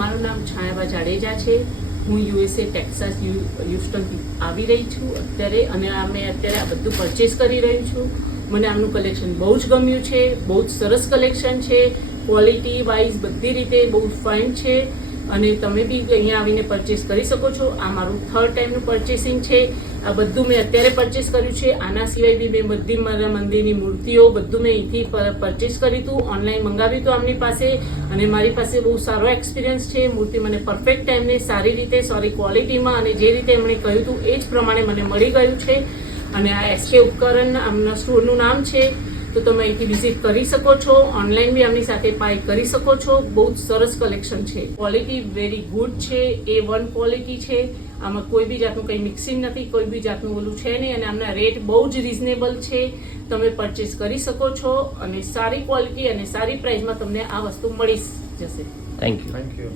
મારું નામ છાયાબા જાડેજા છે. હું યુએસએ ટેક્સાસ હ્યુસ્ટનથી આવી રહી છું અત્યારે, અને અમે અત્યારે આ બધું પરચેસ કરી રહી છું. મને આમનું કલેક્શન બહુ જ ગમ્યું છે. બહુ જ સરસ કલેક્શન છે. ક્વોલિટી વાઇઝ બધી રીતે બહુ ફાઇન છે, અને તમે બી અહીંયા આવીને પરચેસ કરી શકો છો. આ મારું 3rd ટાઈમનું પરચેસિંગ છે. આ બધું મેં અત્યારે પરચેસ કર્યું છે. આના સિવાય બી મેં બધી મારા મંદિરની મૂર્તિઓ બધું મેં અહીંથી પરચેસ કર્યું હતું. ઓનલાઈન મંગાવ્યું હતું આમની પાસે, અને મારી પાસે બહુ સારો એક્સપિરિયન્સ છે. મૂર્તિ મને પરફેક્ટ ટાઈમને સારી રીતે સારી ક્વોલિટીમાં અને જે રીતે એમણે કહ્યું હતું એ જ પ્રમાણે મને મળી ગયું છે. અને આ SK ઉપકરણ આમના સ્ટોરનું નામ છે, તો તમે અહીંથી વિઝિટ કરી શકો છો. ઓનલાઈન બી આમની સાથે બાય કરી શકો છો. બહુ જ સરસ કલેક્શન છે. ક્વોલિટી વેરી ગુડ છે. A1 ક્વોલિટી છે. આમાં કોઈ બી જાતનું કંઈ મિક્સિંગ નથી, કોઈ બી જાતનું ઓલું છે નહીં, અને આમના રેટ બહુ જ રિઝનેબલ છે. તમે પરચેસ કરી શકો છો, અને સારી ક્વોલિટી અને સારી પ્રાઇસમાં તમને આ વસ્તુ મળી જશે. Thank you. Thank you.